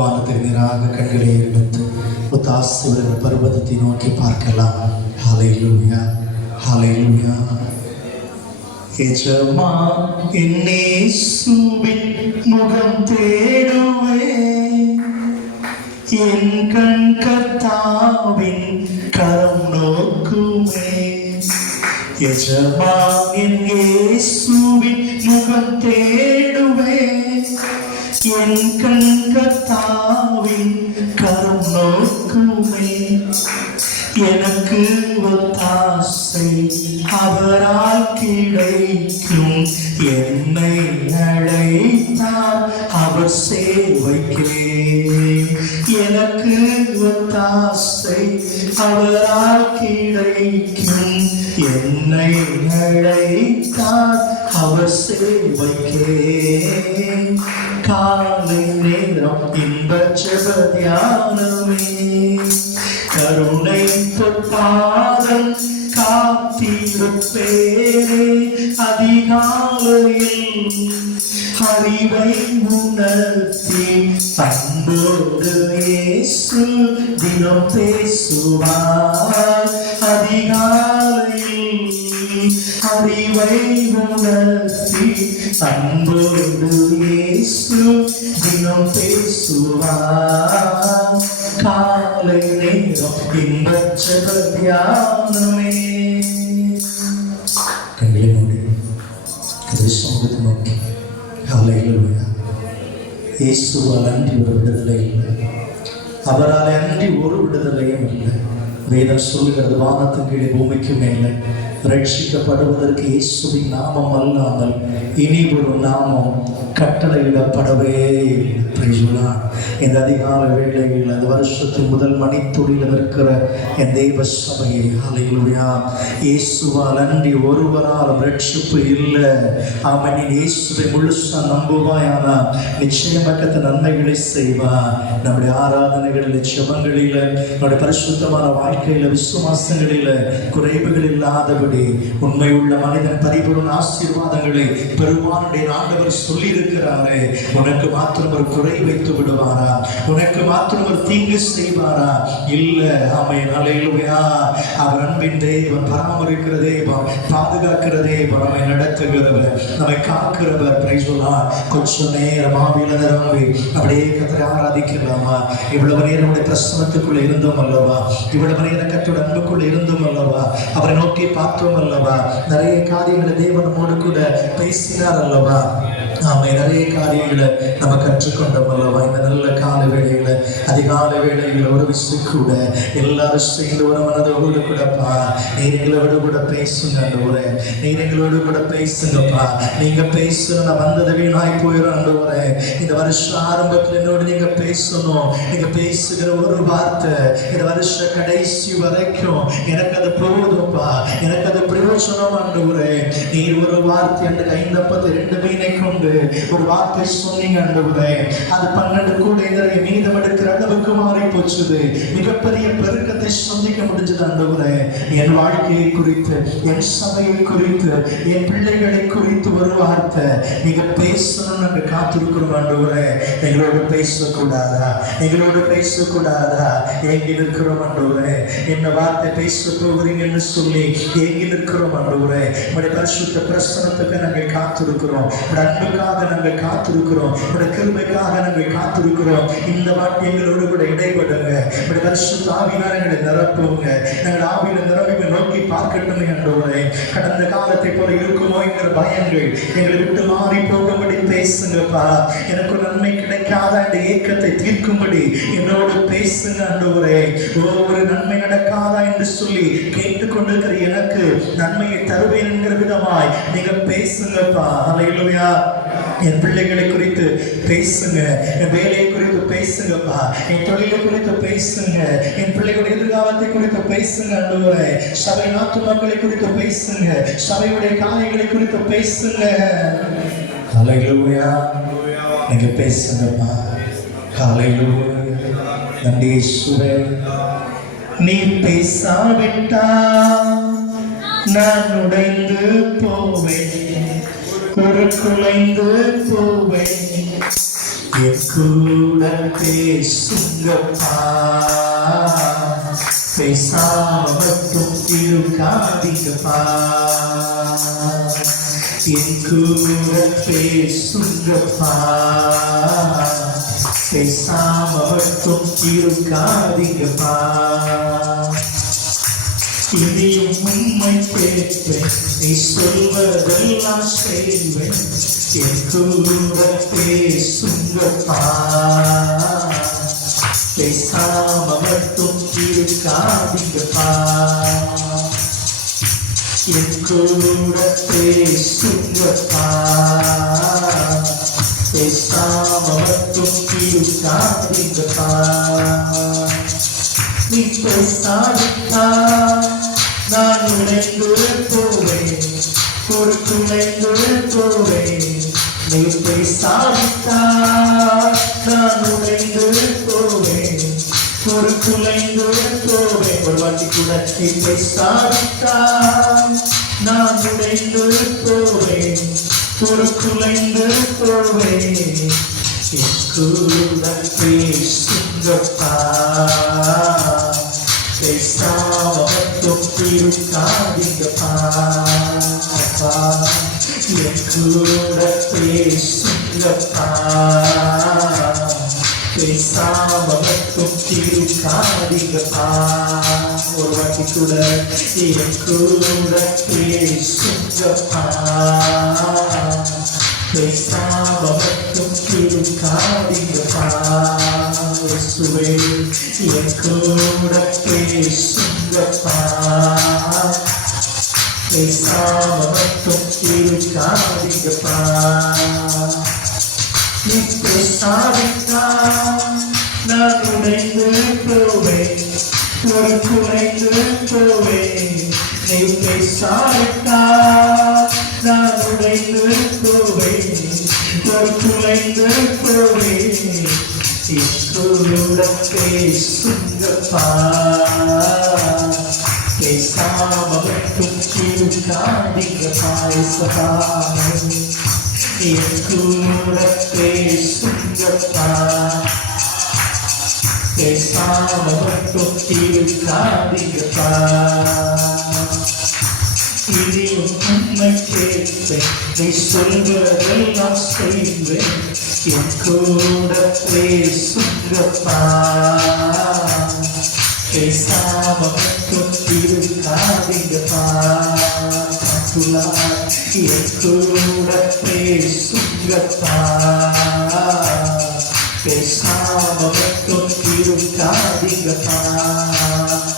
வானத்துக்கு நேராக கண்களை எடுத்து ஒத்தாசை பர்வதத்தை நோக்கி பார்க்கலாம். ஹல்லேலூயா, ஹல்லேலூயா. எஜமா இயேசுவின் முகம் தேடுவேன், என் கண் கர்த்தாவின் கரம் நோக்குமே. எஜமா இயேசுவின் முகம் தேடுவேன், என் கண் கர்த்தாவின் கரம் நோக்குமே. எனக்கு ஒத்தாசை அவரால் கிடைக்கும், என்னை அழைத்தார் அவர் சேவைக்கே. எனக்கு ஒத்தாசை அவரால் கிடைக்கும், என்னை அழைத்தார் அவர் சேவைக்கே. காலை நேரம் இன்பச் ஜெப தியானமே, கருணை பொற்பாதம் காத்திருப்பேனே. அதிகாலையில் அறிவை உணர்த்தி அன்போடு இயேசு தினம் பேசுவார். அதிகாலையில் அறிவை உணர்த்தி அன்போடு இயேசு தினம் பேசுவார். காலை நேரம் இன்பச் ஜெப தியானமே. கண்களை மூடி சமூகத்தை நோக்கி ஹல்லேலூயா. இயேசுவால் அன்றி ஒரு விடுதலை இல்லை, அவரால் அன்றி ஒரு விடுதலையும் இல்லை. வேதம் சொல்லுகிறது, வானத்தின் கீழே பூமிக்கு மேலே ரட்சிக்கப்படுவதற்கு இயேசுவின் நாமம் அல்லாமல் இனி ஒரு நாமம் கட்டளையிடப்படவே இல்லை. இந்த அதிகால வேளையில் அந்த வருஷத்தின் முதல் மணித்துளியில் இருக்கிற என் தெய்வ சபையை ஹல்லேலூயா, இயேசுவால் அன்றி ஒருவரால் ரட்சிப்பு இல்லை. அவன் இயேசுவை முழுசா நம்புவாயானா நிச்சயமற்ற நன்மைகளை செய்வான். நம்முடைய ஆராதனைகளில், ஜெபங்களில், நம்முடைய பரிசுத்தமான வாழ்க்கையில், விசுவாசங்களில் குறைவுகள் இல்லாதபடி உண்மை உள்ள மனிதன் பரிபூர்ண ஆசீர்வாதங்களை பெருமானுடைய ஆண்டவர் சொல்லி இருக்கிறாரே. உனக்கு மாத்திரம் ஒரு குறை வைத்து விடுவாரா? உனக்கு மாத்திரம் ஒரு தீங்கு செய்வாரா? இல்ல. ஆமென், ஹல்லேலூயா. அவர் அன்பின் தேவன், பராமரிக்கிற தேவன், பாதுகாக்கிற தேவன், நம்மை நடத்துகிறவர், நம்மை காக்கிறவர். Praise the lord. கொஞ்ச நேரம் ஆவியில நிரம்பி அப்படியே கர்த்தரை ஆராதிக்கலாமா? இவ்வளவு நேரம் நம்முடைய பிரசன்னத்துக்குள்ள இருந்தோம் அல்லவா? இவ்வளவு நேரம் கர்த்தருடைய அன்புக்குள்ள இருந்தோம் அல்லவா? அவரை நோக்கி பார்த்தோம் அல்லவா? நிறைய காரியங்களை தேவன் நம்மோடு கூட பேசினார் அல்லவா? ஆமை, நிறைய காரியங்களை நம்ம கற்றுக்கொண்டோம் அல்லவா? இந்த நல்ல கால வேளையில, அதிகால வேளையில ஒரு விஷயம் கூட எல்லாரும் சேர்ந்து ஒரு மனதோடு கூடப்பா நீர் எங்களோடு கூட பேசுங்க. ஆண்டவரே, நீர் எங்களோடு கூட பேசுங்கப்பா. நீங்க பேசுற நான் வந்தது வீணாய் போயிடும். ஆண்டவரே, இந்த வருஷம் ஆரம்பத்தில் என்னோடு நீங்க பேசணும். நீங்க பேசுகிற ஒரு வார்த்தை இந்த வருஷ கடைசி வரைக்கும் எனக்கு அது போதும்ப்பா, எனக்கு அது பிரயோஜனம். ஆண்டவரே, நீர் ஒரு வார்த்தை அந்த 52 மீனை கொண்டு ஒரு வார்த்தை சொன்னீங்க. ஆண்டவரே, அது 12 கூடை நிறைய மீதம் எடுக்கிற அளவுக்கு மாறி போச்சுது. மிகப்பெரிய பெருக்கத்தை சந்திக்க முடிஞ்சது. ஆண்டவரே, என் வாழ்க்கையை குறித்து, என் சபையை குறித்து, என் பிள்ளைகளை குறித்து ஒரு வார்த்தை நீங்க பேசணும். நாங்க காத்திருக்கிறோம். ஆண்டவரே, எங்களோடு பேசக்கூடாதா? எங்களோடு பேசக்கூடாதா? ஏங்கி நிற்கிறோம். ஆண்டவரே, என்ன வார்த்தை பேச போகிறீங்கன்னு சொல்லி ஏங்கி நிற்கிறோம். ஆண்டவரே, உங்களுடைய பரிசுத்த பிரசன்னத்துக்கு நாங்கள் காத்திருக்கிறோம். அன்புக்காக நாங்கள் காத்திருக்கிறோம். உங்களுடைய கிருபைக்காக நாங்கள் காத்திருக்கிறோம். இந்த வார்த்தை எங்களோடு கூட இடைபடுங்க. உங்களுடைய பரிசுத்த ஆவியினால எங்களை நிரப்புங்க. நாங்கள் ஆவியில நிரம்பி நோக்கி பார்க்கட்டுமே. ஆண்டவரே, கடந்த காலத்தை போல இருக்குமோ என்கிற பயங்கள் எங்களை விட்டு மாறி போகும்படி பேசுங்கப்பா. எனக்கு நன்மை கிடைக்காத அந்த ஏக்கத்தை தீர்க்கும்படி என்னோடு பேசுங்க. ஆண்டவரே, ஒவ்வொரு நன்மை நடக்காதா என்று சொல்லி கேட்டுக்கொண்டிருக்கிற எனக்கு நன்மையை தருவேன் என்கிற விதமாய் நீங்க பேசுங்கப்பா. ஹல்லேலூயா. என் பிள்ளைகளை குறித்து பேசுங்க, என் வேலையை குறித்து பேசுங்கப்பா, என் தொழிலை குறித்து பேசுங்க, என் பிள்ளைகளுடைய எதிர்காலத்தை குறித்து பேசுங்க. ஆண்டவரே, சபை நாட்டு மக்களை குறித்து பேசுங்க, சபையுடைய காரியங்களை குறித்து பேசுங்க. ஹல்லேலூயா. நீங்க பேசுங்கப்பா. ஹல்லேலூயா. நன்றி இயேசுவே. நீ பேசாவிட்டா நான் உடைந்து போவேன், ஒரு குலைந்து போவேன். என் கூட பேசுங்கப்பா, பேசாம மட்டும் இருக்காதீங்கப்பா. என் கூட பேசுங்கப்பா, பேசாம மட்டும் இருக்காதீங்கப்பா. இனியும் உண்மை கேட்பேன், நீ சொல்வதெல்லாம் செய்வேன். என் கூட பேசுங்கப்பா, பேசாம மட்டும் இருக்காதீங்கப்பா. என் கூட பேசுங்கப்பா, பேசாம மட்டும் இருக்காதீங்கப்பா. நீ பேசாவிட்டா நான் உடைந்து போவேன், ஒரு குலைந்து போவேன். நீ பேசாவிட்டா நான் உடைந்து போவேன், ஒரு குலைந்து போவேன். ஒரு வாட்டி கூட நீ பேசாவிட்டா நான் உடைந்து போவேன், ஒரு குலைந்து போவேன். என் கூட பேசுங்கப்பா, பேசாம மட்டும் இருக்காதீங்கப்பா. அப்பா என் கூட பேசுங்கப்பா, பேசாம மட்டும் இருக்காதீங்கப்பா. ஒரு வாட்டி கூட என் கூட பேசுங்கப்பா, பேசாம மட்டும் இருக்காதீங்கப்பா. இயேசுவே என் கூட பேசுங்கப்பா, பேசாம மட்டும் இருக்காதீங்கப்பா. நீ பேசாவிட்டா நான் உடைந்து போவேன், ஒரு குறைந்து போவேன். நீ பேசாவிட்டா நான் உடைந்து போவேன், ஒரு குலைந்து போவேன். கூட பேசுங்கப்பா, பேசாம மட்டும் இருக்காதீங்கப்பா. என் கூட பேசுங்கப்பா, பேசாம மட்டும் இருக்காதீங்கப்பா. இனியும் உண்மை கேட்பேன், நீ சொல்வதெல்லாம் செய்வேன். என் கூட பேசுங்கப்பா, பேசாம மட்டும் இருக்காதீங்கப்பா. என் கூட பேசுங்கப்பா, பேசாம மட்டும் இருக்காதீங்கப்பா.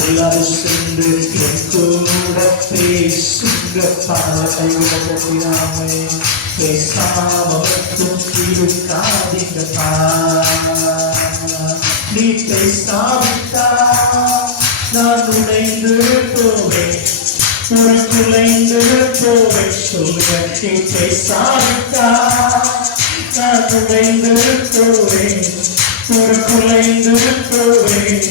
எல்லாரும் சென்று என் கூட பேசுங்கப்பா. கைவிட போகிறாமே, பேசாம மட்டும் இருக்காதீங்கப்பா. நீ பேசாவிட்டா நான் உடைந்து போவேன், ஒரு குலைந்து போவேன். சொல்லுவேன், நீ பேசாவிட்டா நான் உடைந்து போவேன், ஒரு குலைந்து போவேன்.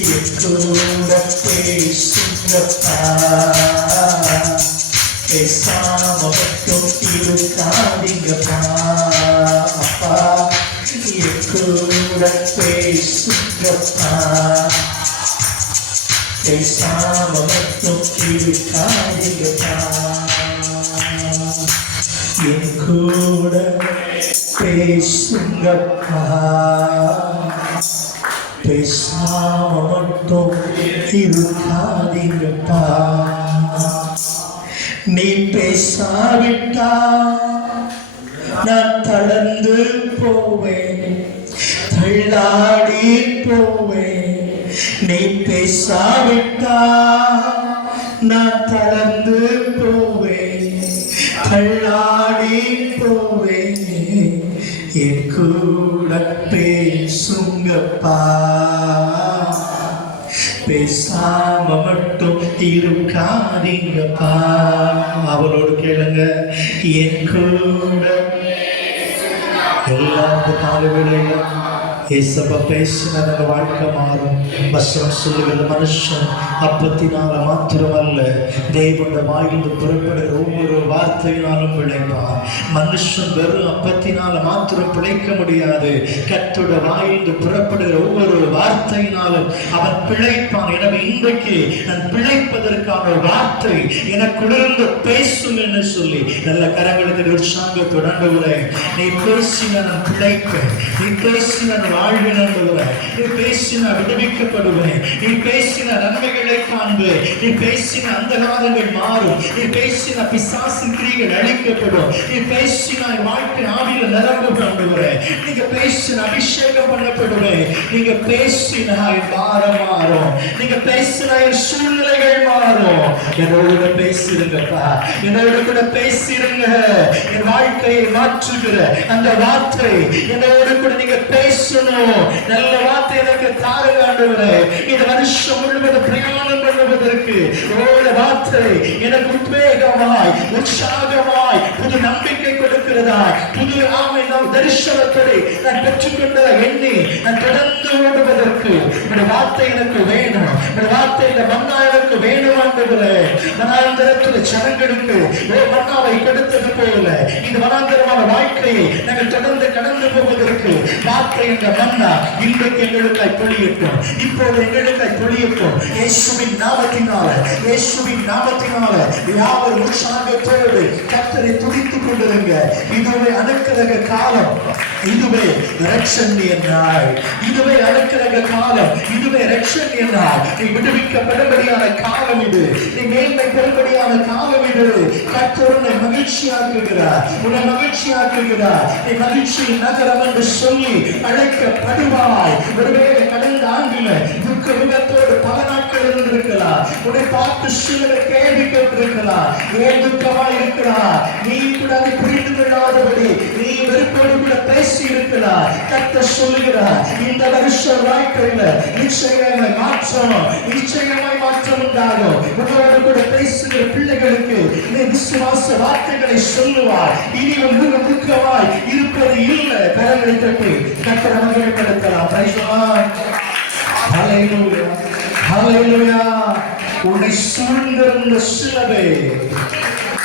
என் கூட பேசுங்கப்பா, பேசாம மட்டும் இருக்காதீங்கப்பா. அப்பா என் கூட பேசுங்கப்பா, பேசாம மட்டும் இருக்காதீங்கப்பா. என் கூட பேசுங்கப்பா, பேசாம மட்டும் இருக்காதீங்கப்பா. நீ பேசாவிட்டா நான் தளர்ந்து போவேன், தள்ளாடி போவேன். நீ பேசாவிட்டா நான் தளர்ந்து போவேன், தள்ளாடி போவேன். என் கூட பேசுங்கப்பா, பேசாம மட்டும் இருக்காதீங்கப்பா. அவனோடு கேளுங்க, என் கூட எல்லாருக்கும் கால வேளையில ஏசப்பா பேசின அந்த வாழ்க்கை மாறும். வசனம் சொல்லுகிற மனுஷன் அப்பத்தினால மாத்திரமல்ல, தேவனுடைய வாயிலிருந்து புறப்படுகிற ஒவ்வொரு வார்த்தையினாலும் பிழைப்பான். மனுஷன் வெறும் அப்பத்தினால மாத்திரம் பிழைக்க முடியாது. கர்த்தருடைய வாயிலிருந்து புறப்படுகிற ஒவ்வொரு வார்த்தையினாலும் அவன் பிழைப்பான். எனவே இன்றைக்கு நான் பிழைப்பதற்கான வார்த்தை எனக்குள்ளிருந்து பேசும் என்று சொல்லி நல்ல கரங்களுக்கு உற்சாகத்தோடு ஆண்டவரே, நீ பேசின நான் பிழைப்பேன், நீ பேசின நான் வாழ்வேன் ஆண்டவரே, நீ பேசின விடுவிக்கப்படுவேன், நீ பேசின நன்மைகளை காண்பேன், நீ பேசின அந்தகாரங்கள் மாறும், நீ பேசின பிசாசின் கிரியைகள் அழிக்கப்படும், நீ பேசின வாழ்க்கை ஆவியில நிரம்பும் ஆண்டவரே, நீங்க பேசின அபிஷேகம் பண்ணப்படுவேன், நீங்க பேசின மாற மாறும், நீங்க பேசின சூழ்நிலைகள் மாறும். என்னோட கூட பேசிருங்கப்பா, என்னோட கூட பேசிருங்க. என் வாழ்க்கையை மாற்றுகிற அந்த வார்த்தை என்னோடு கூட நீங்க பேசணும். நல்ல வார்த்தை எனக்கு தாருங்க ஆண்டவரே. இந்த வருஷம் முழுவதும் பிரயாணம் பண்ணுவதற்கு உங்களுடைய வார்த்தை எனக்கு உத்வேகமாய் உற்சாகமாய் புது நம்பிக்கை கொடுக்கிறதாய் புது தரிசனத்தை நான் பெற்றுக்கொண்ட எண்ணி நான் தொடர்ந்து ஓடுவதற்கு இந்த வார்த்தை எனக்கு வேணும். இந்த வார்த்தை இந்த மன்னா எனக்கு வேணும் ஆண்டவரே. மனாந்தரத்தில் ஜனங்களுக்கு மன்னாவை கொடுத்தது போல இந்த மனாந்தரமான வாழ்க்கையை நாங்கள் தொடர்ந்து கடந்து போவதற்கு வார்த்தை என்ற மன்னா இன்றைக்கு எங்களுக்காய் பொழியட்டும். இப்போது எங்களுக்காய் பொழியட்டும். இயேசுவின் நாமத்தினால, இயேசுவின் நாமத்தினால யாவர் உற்சாகத்தோடு கர்த்தரை துதித்துக் கொண்டிருங்க. இதுவே அனுக்கிரக காலம், இதுவே இரட்சணிய நாள், இதுவே அனுக்கிரக காலம், இதுவே இரட்சணிய நாள். நீ விடுவிக்கப்படும்படியான காலம் இது, நீ மேன்மை பெறும்படியான காலம் இது. கர்த்தர் உன்னை மகிழ்ச்சியாக்குகிறார், உன்னை மகிழ்ச்சியாக்குகிறார். நீ மகிழ்ச்சியின் நகரம் என்று சொல்லி அழைக்கப்படுவாய். ஒருவேளை கடந்த ஆண்டில் துக்க விபத்தோடு பல நாட்கள் இருந்திருக்கலாம். உன்னை பார்த்து சிலரை கேள்வி கேட்டிருக்கலாம். ஏன் துக்கமாய் இருக்கிறார்? நீ கூட அதை புரிந்து கொள்ளாதபடி நீ வெறுப்போடு கூட பேசி இருக்கிறார். கர்த்தர் சொல்லுகிறார், இந்த வருஷ வாழ்க்கையில நிச்சயமாய் மாற்றம், நிச்சயமாய் மாற்றம் உண்டாகும். உங்களோடு கூட பேசுகிற பிள்ளைகளுக்கு நீ விசுவாச வார்த்தைகளை சொல்லுவார். இனி ஒன்று துக்கமாய் இருப்பது இல்லை. கரங்களை தட்டி கர்த்தரை மகிமைப்படுத்தலாம். ஹல்லேலூயா, ஹல்லேலூயா. உன்னை சூழ்ந்திருந்த சிலவே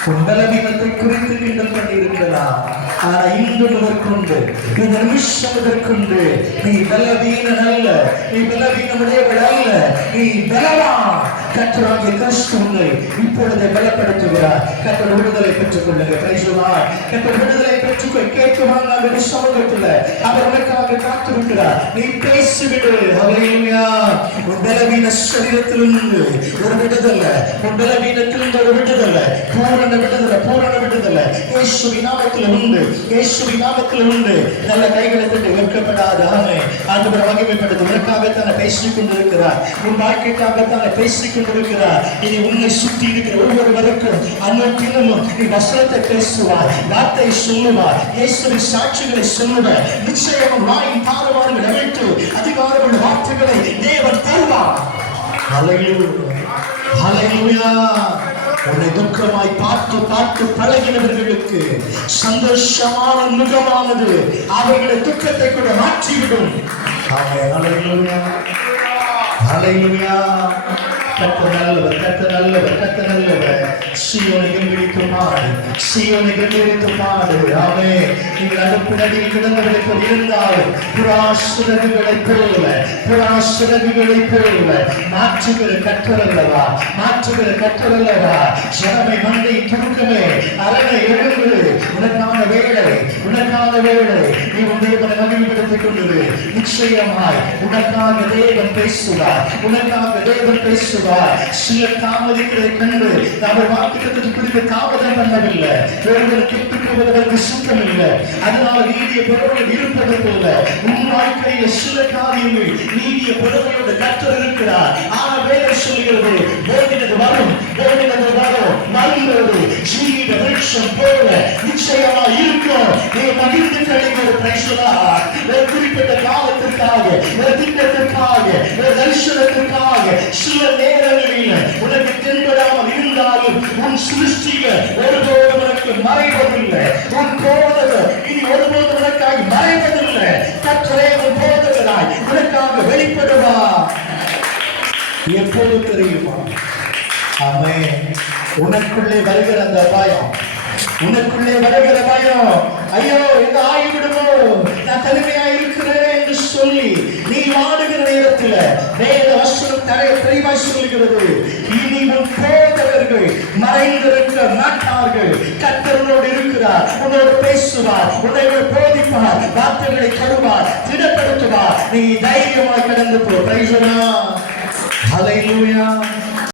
உன் பலவீனத்தை குறித்து கிண்டல் பண்ணியிருக்கலாம். ஆனா இன்று முதற்கொண்டு இந்த நிமிஷம் முதற்கொண்டு நீ பலவீனன் அல்ல, நீ பலவீனமுடையவள் அல்ல, நீ பலவான். கர்த்தராகிய கிறிஸ்து உன்னை இப்பொழுது பலப்படுத்துகிறார். கர்த்தர் விடுதலை பெற்றுக் கொள்ளுங்க. கர்த்தர் விடுதலை பெற்றுக்கொள். கேட்குவாங்க அந்த சமூகத்தில் அவர் உனக்காக காத்திருக்கிறார். நீ பேசிவிடு. ஹல்லேலூயா. உன் பலவீன சரீரத்திலிருந்து ஒரு விடுதலை, உன் பலவீனத்திலிருந்து ஒரு விடுதலை, பூரண விடுதலை, பூரண விடுதலை இயேசுவின் நாமத்தில் உண்டு, இயேசுவின் நாமத்தில் உண்டு. நல்ல கைகளை தட்டி வெட்கப்படாத ஆண்டவரை மகிமைப்படுத்த உனக்காகத்தானே பேசிக் கொண்டிருக்கிறார், உன் வாழ்க்கைக்காகத்தானே பேசிக் கொண்டிருக்கிறார். இனி உன்னை சுற்றி இருக்கிற ஒவ்வொருவருக்கும் அன்னும் நீ வசனத்தை பேசுவார், வார்த்தை சொல்லுவார், இயேசுவின் சாட்சிகளை சொல்லுவார். நிச்சயமும் வாயின் தாறுமாறுகள் அழைத்து அதிகாரமுள்ள வார்த்தைகளை தேவன் தருவார். ஹல்லேலூயா, ஹல்லேலூயா. உன்னை துக்கமாய் பார்த்து பார்த்து பழகினவர்களுக்கு சந்தோஷமான முகமானது அவர்களுடைய துக்கத்தை கூட மாற்றிவிடும். ஹல்லேலூயா, ஹல்லேலூயா. கர்த்தர் நல்லவர், கர்த்தர் நல்லவர், கர்த்தர் நல்லவர். சீயோனை கெம்பீரித்துமாறு, சீயோனை கெம்பீரித்துமாறு. ஆமென். நீங்கள் அடுப்பினடியில் கிடந்தவர்கள் இருந்தாலும் புறாசுரகுகளைப் போல, புறாசுரகுகளைப் போல மாற்றுகிற கர்த்தர் அல்லவா, மாற்றுகிற கர்த்தர் அல்லவா. ஜனமை மந்தை துருக்கமே அரணை எழுந்து உனக்கான வேலை, உனக்கான வேலை. நீ உன் தேவனை மகிமைப்படுத்திக் கொண்டிரு. நிச்சயமாய் உனக்காக தேவன் பேசுவார், உனக்காக தேவன் பேசுவார். சிலர் தாமதிக்கிறதை கண்டு அவர் வாக்குத்தத்தத்தை குறித்து தாமதம் பண்ணவில்லை. ஒருவர் கெட்டுப் போவதற்கு சுத்தம் இல்லை. அதனால் நீதிய பொருள் இருப்பது போல உன் வாழ்க்கையில் சில காரியங்கள் நீதிய பொருளோடு கர்த்தர் இருக்கிறார். ஆனா வேலை சொல்கிறது, ஓடினது வரும், ஓடினது வரும், வருகிறது ஜீவித விருட்சம் போல நிச்சயமா இருக்கும். நீ மகிழ்ந்து கிடைக்கிற பிரைஸ்லா ஒரு குறிப்பிட்ட காலத்திற்காக, ஒரு திட்டத்திற்காக, ஒரு தரிசனத்திற்காக சில நேரங்களில் உனக்கு தென்படாமல் இருந்தாலும் உன் சிருஷ்டிக ஒருபோதும் உனக்கு மறைவதில்லை. உன் போதகர் இனி ஒருபோதும் உனக்காக மறைவதில்லை. கர்த்தரே உன் போதகர் எப்போது தெரியுமா? ஆமென். உனக்குள்ளே வருகிற அந்த பயம், உனக்குள்ளே வருகிற பயம், ஐயோ எங்க ஆகிவிடுமோ, நான் தனிமையா இருக்கிறேன் என்று சொல்லி நீ வாடுகிற நேரத்தில் வேத வசனம் தெளிவாய் சொல்லுகிறது, இனி உன் போதவர்கள் மறைந்திருக்க மாட்டார்கள். கர்த்தர் உன்னோடு இருக்கிறார், உன்னோடு பேசுவார், உன்னை போதிப்பார், வார்த்தைகளை தருவார், திடப்படுத்துவார். நீ தைரியமாய் கடந்து போ. Price the Lord. ஹல்லேலூயா.